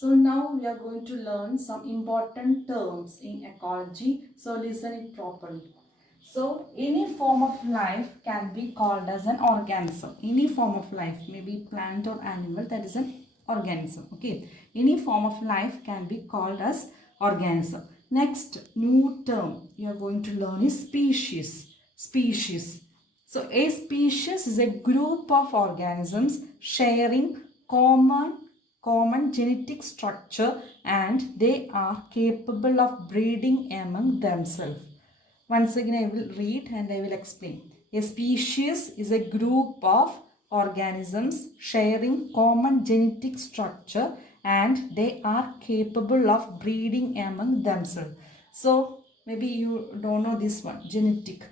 So now we are going to learn some important terms in ecology. So listen it properly. So any form of life can be called as an organism. Any form of life, maybe plant or animal, that is an organism. Okay. Any form of life can be called as organism. Next new term you are going to learn is species. Species. So a species is a group of organisms sharing common genetic structure and they are capable of breeding among themselves. Once again I will read and I will explain. A species is a group of organisms sharing common genetic structure and they are capable of breeding among themselves. So maybe you don't know this one, genetic.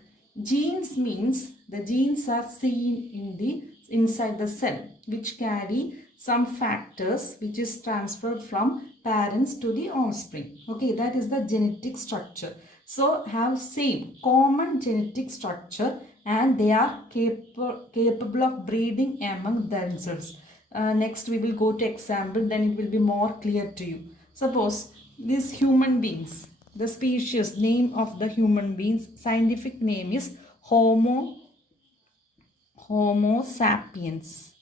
Genes means the genes are seen in the inside the cell which carry some factors which is transferred from parents to the offspring. Okay, that is the genetic structure. So have same common genetic structure and they are capable of breeding among themselves. Next we will go to example, then it will be more clear to you. Suppose these human beings, the species name of the human beings, scientific name is Homo sapiens.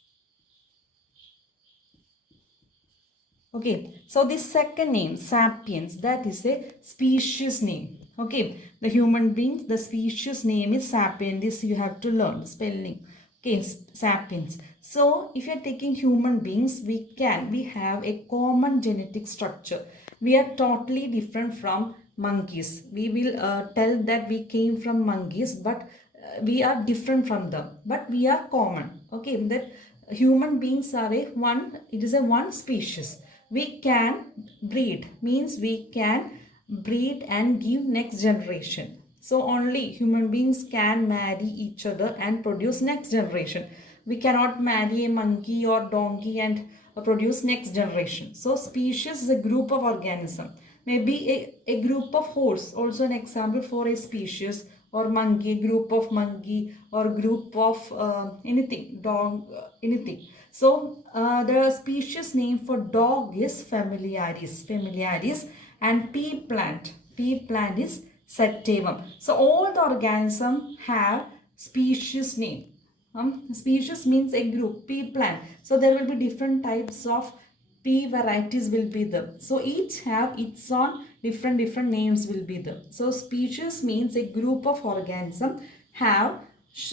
Okay, so the second name, sapiens, that is a species name. Okay, the human beings, the species name is sapiens. This you have to learn, spelling. Okay, sapiens. So, if you are taking human beings, we have a common genetic structure. We are totally different from monkeys. We will tell that we came from monkeys, but we are different from them. But we are common. Okay, that human beings are it is a one species. We can breed, means we can breed and give next generation. So only human beings can marry each other and produce next generation. We cannot marry a monkey or donkey and produce next generation. So species is a group of organism. Maybe a group of horse, also an example for a species, or monkey, group of monkey, or group of anything, dog, anything. So the species name for dog is familiaris, and pea plant is sativum. So all the organisms have species name. Species means a group, pea plant. So there will be different types of pea varieties will be there. So each have its own different names will be there. So species means a group of organisms have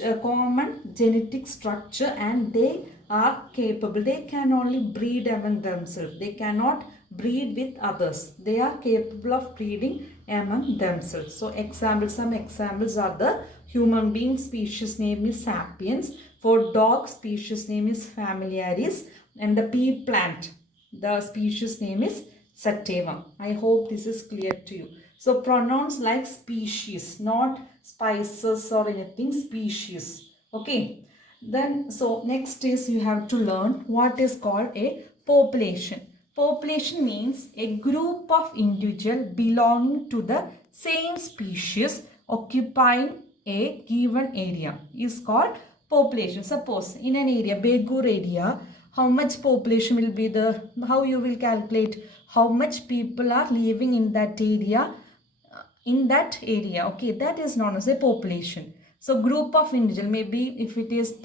a common genetic structure and they are capable. They can only breed among themselves. They cannot breed with others. They are capable of breeding among themselves. So some examples are the human being species name is sapiens. For dog species name is familiaris, and the pea plant the species name is sativum. I hope this is clear to you. So pronouns like species, not spices or anything, species. Okay. Then so next is you have to learn what is called a population. Population means a group of individuals belonging to the same species occupying a given area is called population. Suppose in an area, Begur area, how much population will be there, how you will calculate how much people are living in that area, okay, that is known as a population. So group of individual, maybe if it is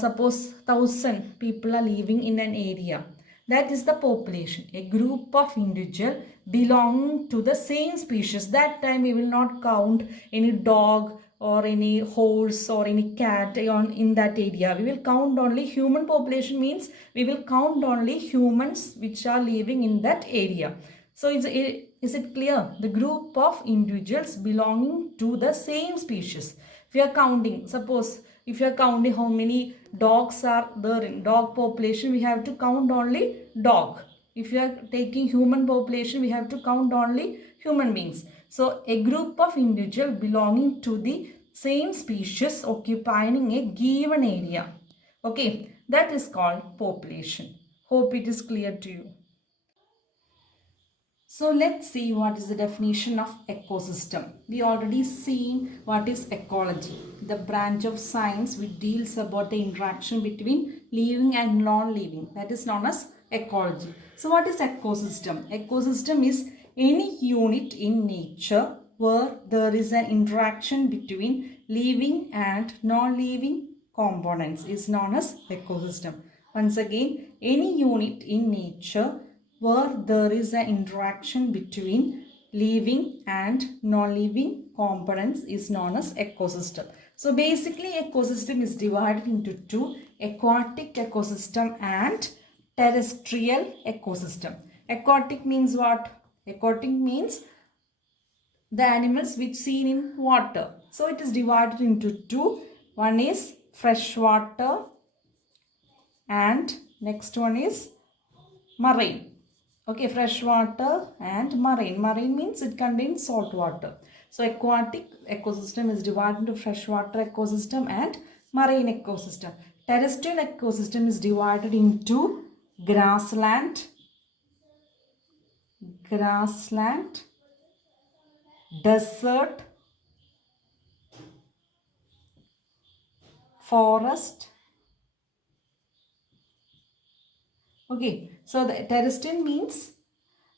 suppose 1,000 people are living in an area, that is the population, a group of individual belonging to the same species. That time we will not count any dog or any horse or any cat in that area. We will count only human population, means we will count only humans which are living in that area. So is it clear? The group of individuals belonging to the same species. If you are counting, suppose if you are counting how many dogs are there in dog population, we have to count only dog. If you are taking human population, we have to count only human beings. So a group of individuals belonging to the same species occupying a given area. Okay, that is called population. Hope it is clear to you. So let's see what is the definition of ecosystem. We already seen what is ecology, the branch of science which deals about the interaction between living and non-living. That is known as ecology. So what is ecosystem? Ecosystem is any unit in nature where there is an interaction between living and non-living components is known as ecosystem. Once again, any unit in nature where there is an interaction between living and non-living components is known as ecosystem. So basically ecosystem is divided into two: aquatic ecosystem and terrestrial ecosystem. Aquatic means what? Aquatic means the animals which seen in water. So it is divided into two. One is freshwater and next one is marine. Okay, freshwater and marine. Marine means it contains salt water. So aquatic ecosystem is divided into freshwater ecosystem and marine ecosystem. Terrestrial ecosystem is divided into grassland, desert, forest. Okay, so the terrestrial means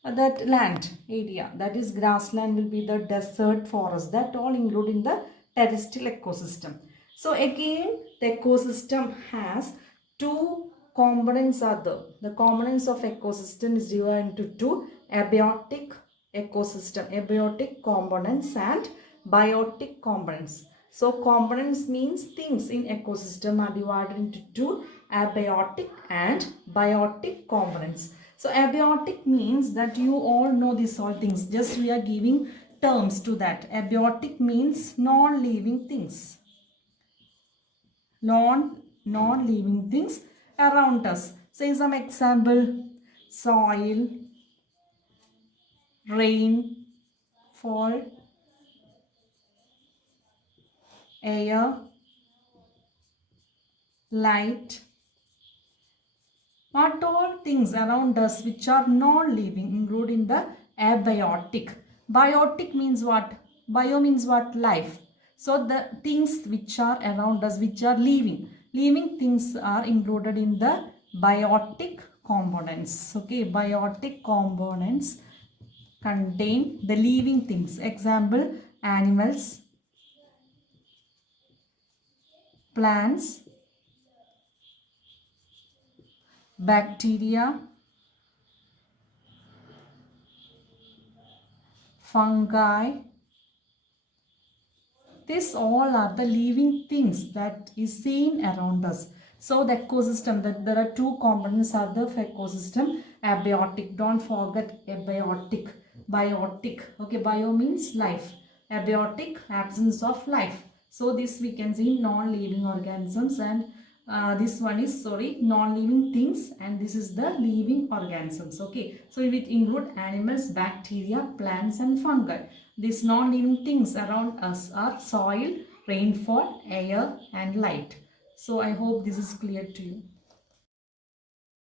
that land area, that is grassland will be the desert, forest, that all include in the terrestrial ecosystem. So again the ecosystem has two components are there. The components of ecosystem is divided into two: abiotic ecosystem, abiotic components and biotic components. So components means things in ecosystem are divided into two: abiotic and biotic components. So abiotic means that you all know these all things. Just we are giving terms to that. Abiotic means non-living things. Non-living things around us. Say some example: soil, rain, fall, air, light. What all things around us which are non-living include in the abiotic. Biotic means what? Bio means what? Life. So the things which are around us which are living. Living things are included in the biotic components. Okay, biotic components contain the living things. Example: animals, plants, bacteria, fungi. These all are the living things that is seen around us. So the ecosystem, that there are two components are the ecosystem: abiotic. Don't forget abiotic, biotic. Okay, bio means life. Abiotic, absence of life. So this we can see non-living organisms, and this one is non-living things, and this is the living organisms. Okay, so it include animals, bacteria, plants and fungi. These non-living things around us are soil, rainfall, air and light. So I hope this is clear to you.